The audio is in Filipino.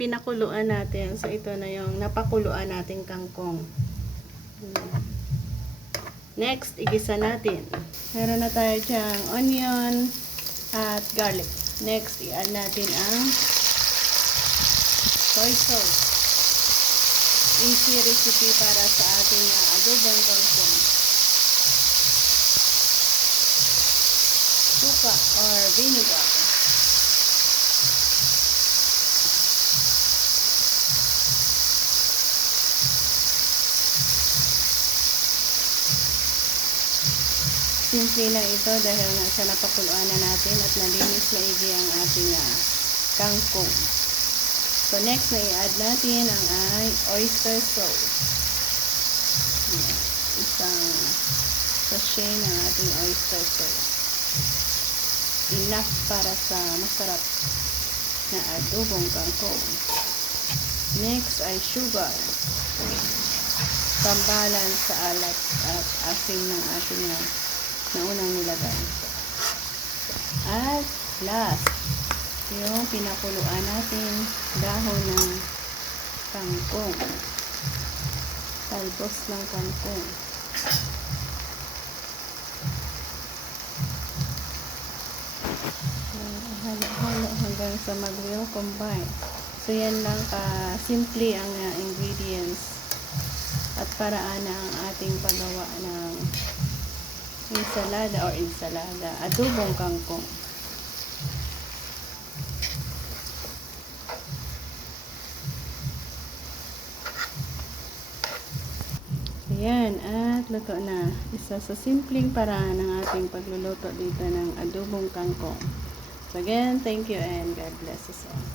pinakuluan natin. So, ito na yung napakuluan nating kangkong. Next, igisa natin. Meron na tayo dyang onion at garlic. Next, i-add natin ang soy sauce. Easy recipe para sa ating adobong kangkong. Suka or vinegar. Simple lang ito dahil nga sa napakuluan na natin at nalinis maigi ang ating kangkong. So next na i-add natin ang oyster sauce. Isang sachet ng ating oyster sauce. Enough para sa masarap na adobong kangkong. Next ay sugar. Tambalan sa alat at asin ng ating na unang nilagay. At last, yung pinakuluan natin dahon ng kangkong. Talbos ng kangkong. Halo-halo hanggang sa mag-well combine. So yan lang simple ang ingredients at paraan na ang ating paggawa ng ensalada, adobong kangkong. Ayan, at luto na. Isa sa simpleng paraan ng ating pagluluto dito ng adobong kangkong. So again, thank you and God bless us all.